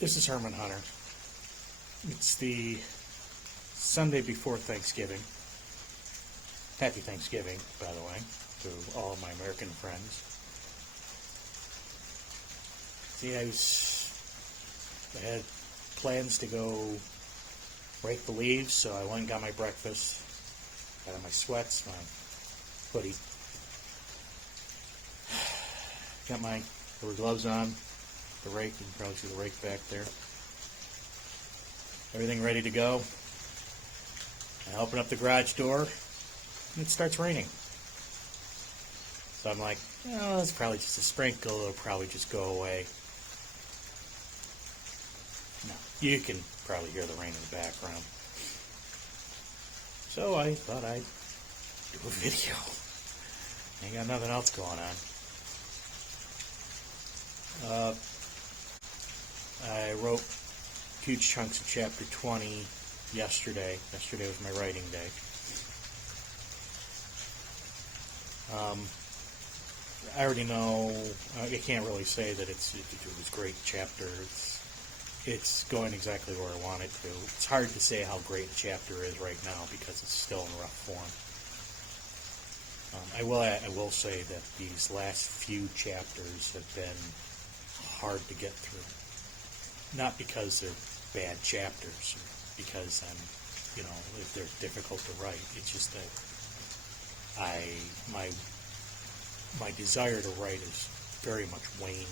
This is Herman Hunter. It's the Sunday before Thanksgiving. Happy Thanksgiving, by the way, to all of my American friends. See, I had plans to go rake the leaves, so I went and got my breakfast, got on my sweats, my hoodie, got my rubber gloves on, the rake, you can probably see the rake back there. Everything ready to go. I open up the garage door, and it starts raining. So I'm like, oh, it's probably just a sprinkle, it'll probably just go away. No, you can probably hear the rain in the background. So I thought I'd do a video. Ain't got nothing else going on. I wrote huge chunks of chapter 20 yesterday. Yesterday was my writing day. I already know, I can't really say that it was a great chapter. It's going exactly where I want it to. It's hard to say how great a chapter is right now because it's still in rough form. I will say that these last few chapters have been hard to get through. Not because they're bad chapters, or because if they're difficult to write. It's just that my desire to write is very much waned.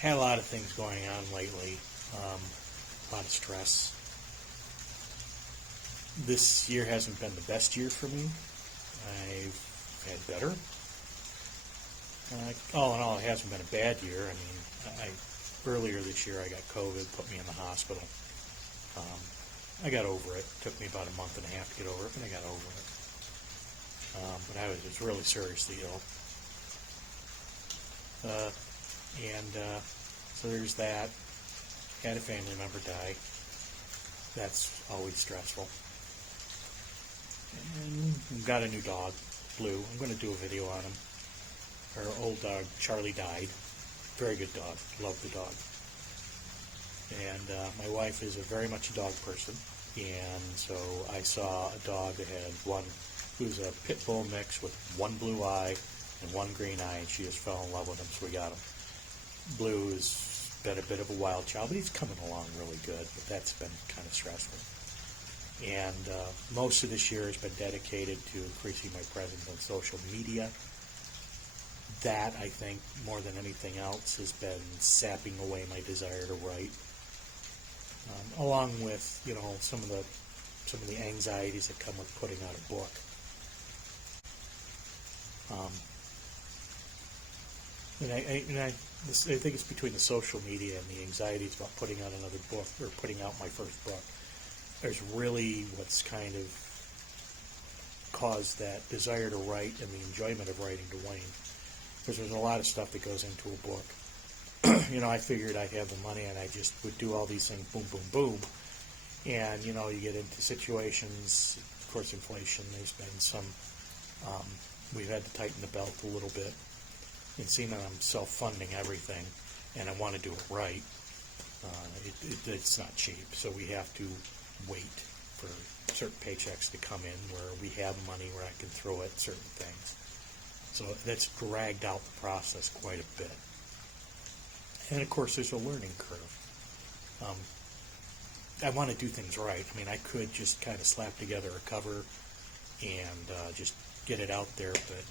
Had a lot of things going on lately, a lot of stress. This year hasn't been the best year for me. I've had better. All in all, it hasn't been a bad year. I mean, earlier this year I got COVID, put me in the hospital. I got over it. Took me about a month and a half to get over it, but I got over it. But I was really seriously ill. So there's that. Had a family member die. That's always stressful. And got a new dog, Blue. I'm going to do a video on him. Our old dog, Charlie, died. Very good dog. Love the dog. And my wife is very much a dog person. And so I saw a dog that had who's a pit bull mix with one blue eye and one green eye, and she just fell in love with him, so we got him. Blue has been a bit of a wild child, but he's coming along really good, but that's been kind of stressful. And most of this year has been dedicated to increasing my presence on social media. That, I think, more than anything else, has been sapping away my desire to write, along with some of the anxieties that come with putting out a book. I think it's between the social media and the anxieties about putting out another book, or putting out my first book. There's really what's kind of caused that desire to write and the enjoyment of writing to wane. Because there's a lot of stuff that goes into a book. I figured I'd have the money and I just would do all these things, boom, boom, boom. And, you get into situations, of course, inflation, there's been some, we've had to tighten the belt a little bit. And seeing that I'm self-funding everything and I want to do it right, it's not cheap. So we have to wait for certain paychecks to come in where we have money where I can throw at certain things. So that's dragged out the process quite a bit. And of course, there's a learning curve. I want to do things right. I mean, I could just kind of slap together a cover and just get it out there, but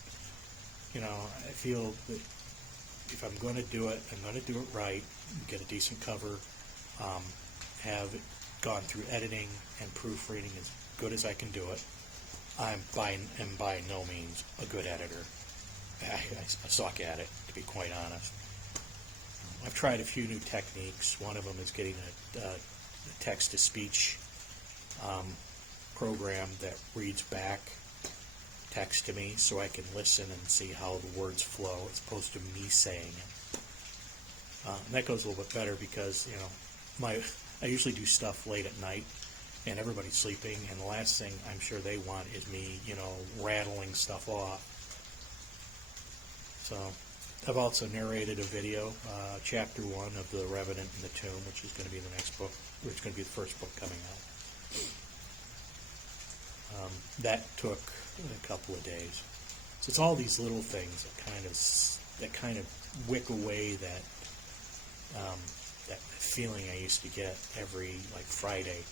I feel that if I'm going to do it, I'm going to do it right, get a decent cover, have it gone through editing and proofreading as good as I can do it. I'm by no means a good editor. I suck at it, to be quite honest. I've tried a few new techniques. One of them is getting a text-to-speech program that reads back text to me so I can listen and see how the words flow as opposed to me saying it. And that goes a little bit better because, I usually do stuff late at night and everybody's sleeping, and the last thing I'm sure they want is me, rattling stuff off. So I've also narrated a video, chapter 1 of The Revenant in the Tomb, which is going to be the next book, which is going to be the first book coming out. That took a couple of days. So it's all these little things that kind of wick away that feeling I used to get every Friday.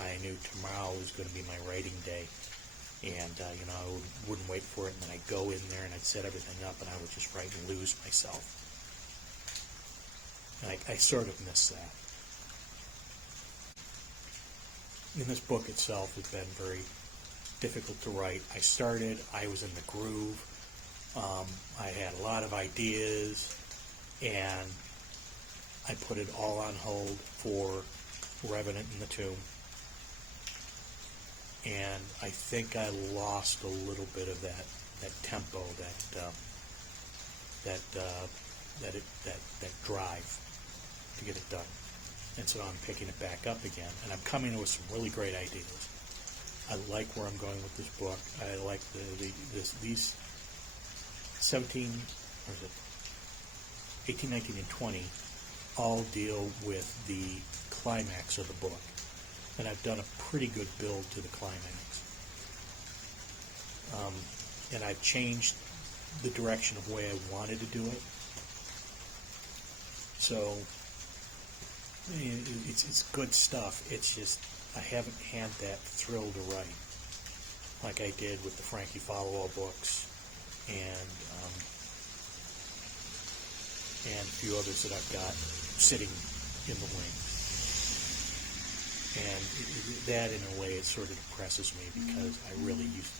I knew tomorrow was going to be my writing day, and I wouldn't wait for it, and then I'd go in there and I'd set everything up, and I would just write and lose myself. And I sort of miss that. And this book itself has been very difficult to write. I was in the groove. I had a lot of ideas, and I put it all on hold for Revenant in the Tomb. And I think I lost a little bit of that tempo, that drive to get it done. And so I'm picking it back up again, and I'm coming up with some really great ideas. I like where I'm going with this book. I like these 18, 19, and 20 all deal with the climax of the book. And I've done a pretty good build to the climax. And I've changed the direction of the way I wanted to do it. So it's good stuff. It's just I haven't had that thrill to write like I did with the Frankie follow-up books and a few others that I've got sitting in the wings. And that, in a way, it sort of depresses me because I used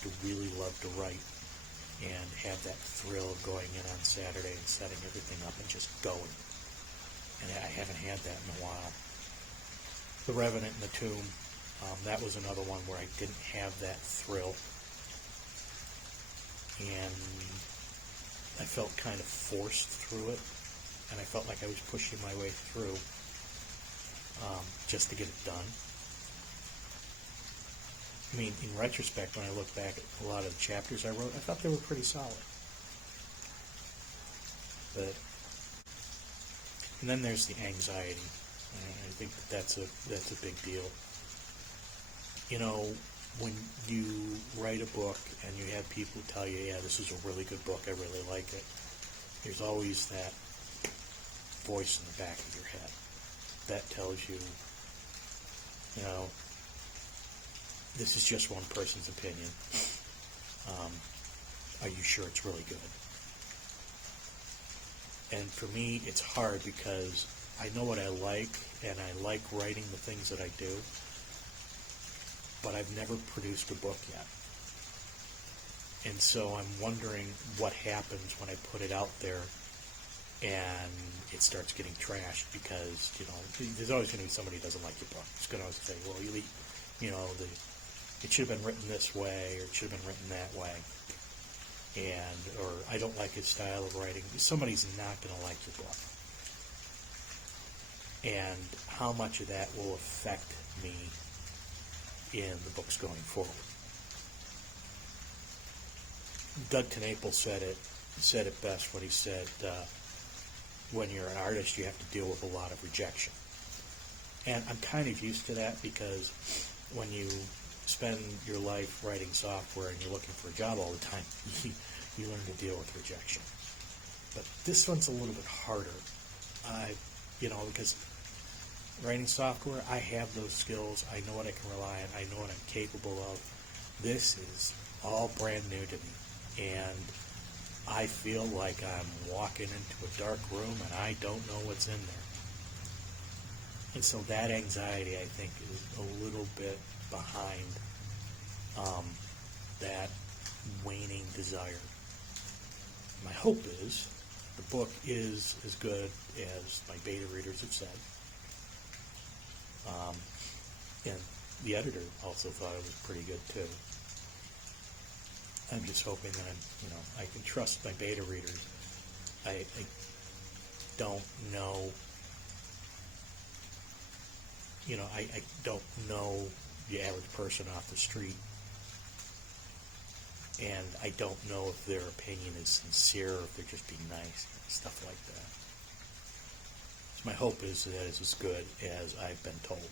to really love to write and have that thrill of going in on Saturday and setting everything up and just going. And I haven't had that in a while. The Revenant in the Tomb, that was another one where I didn't have that thrill. And I felt kind of forced through it. And I felt like I was pushing my way through just to get it done. I mean, in retrospect, when I look back at a lot of the chapters I wrote, I thought they were pretty solid. And then there's the anxiety. I think that's a big deal. When you write a book and you have people tell you, yeah, this is a really good book, I really like it, there's always that voice in the back of your head that tells you, this is just one person's opinion. Are you sure it's really good? And for me, it's hard because I know what I like, and I like writing the things that I do, but I've never produced a book yet. And so I'm wondering what happens when I put it out there and it starts getting trashed because, there's always going to be somebody who doesn't like your book. It's going to always say, well, it should have been written this way, or it should have been written that way. Or I don't like his style of writing. Somebody's not going to like your book. And how much of that will affect me in the books going forward. Doug Knaple said it best when he said, when you're an artist, you have to deal with a lot of rejection. And I'm kind of used to that because when you spend your life writing software and you're looking for a job all the time, you learn to deal with rejection. But this one's a little bit harder, because writing software, I have those skills. I know what I can rely on. I know what I'm capable of. This is all brand new to me. And I feel like I'm walking into a dark room and I don't know what's in there. And so that anxiety, I think, is a little bit behind that waning desire. My hope is the book is as good as my beta readers have said. And the editor also thought it was pretty good too. I'm just hoping that I can trust my beta readers. I don't know. I don't know the average person off the street. and I don't know if their opinion is sincere or if they're just being nice, stuff like that. So my hope is that it's as good as I've been told.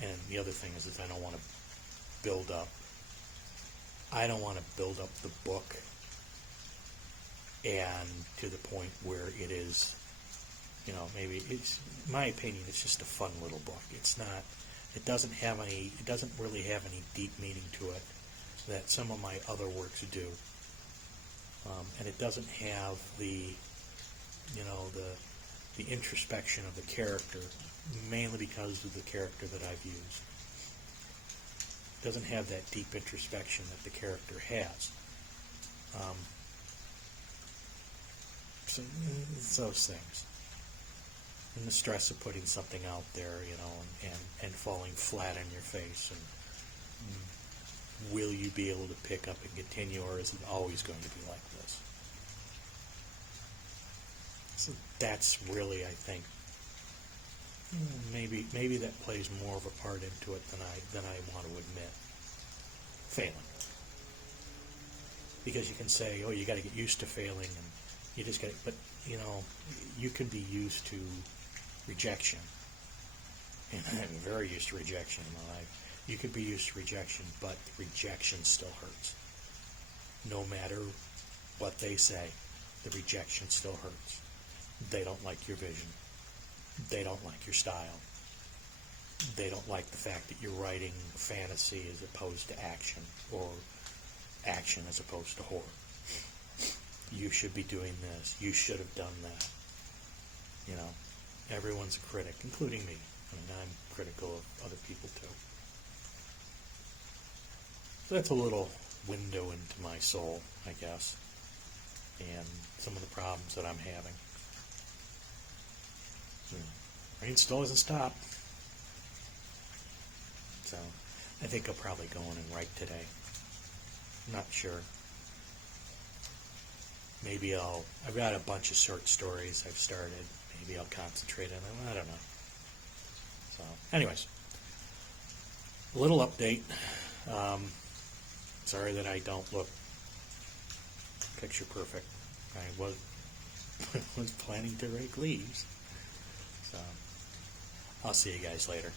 And the other thing is I don't want to build up the book and to the point where it is, maybe it's, in my opinion, it's just a fun little book. It doesn't really have any deep meaning to it that some of my other works do. And it doesn't have the introspection of the character, mainly because of the character that I've used. It doesn't have that deep introspection that the character has. So it's those things. And the stress of putting something out there, and falling flat on your face, and will you be able to pick up and continue, or is it always going to be like this? So that's really, I think, maybe that plays more of a part into it than I want to admit. Failing. Because you can say, oh, you got to get used to failing, and you just got to, but, you can be used to rejection. And I'm very used to rejection in my life. You could be used to rejection, but rejection still hurts. No matter what they say, the rejection still hurts. They don't like your vision. They don't like your style. They don't like the fact that you're writing fantasy as opposed to action, or action as opposed to horror. You should be doing this. You should have done that. Everyone's a critic, including me. I'm critical of other people too. So that's a little window into my soul, I guess, and some of the problems that I'm having. Rain still doesn't stop. So I think I'll probably go in and write today. Not sure. Maybe I've got a bunch of short stories I've started. Maybe I'll concentrate on them. I don't know. So, anyways, a little update. Sorry that I don't look picture perfect. I was planning to rake leaves. So, I'll see you guys later.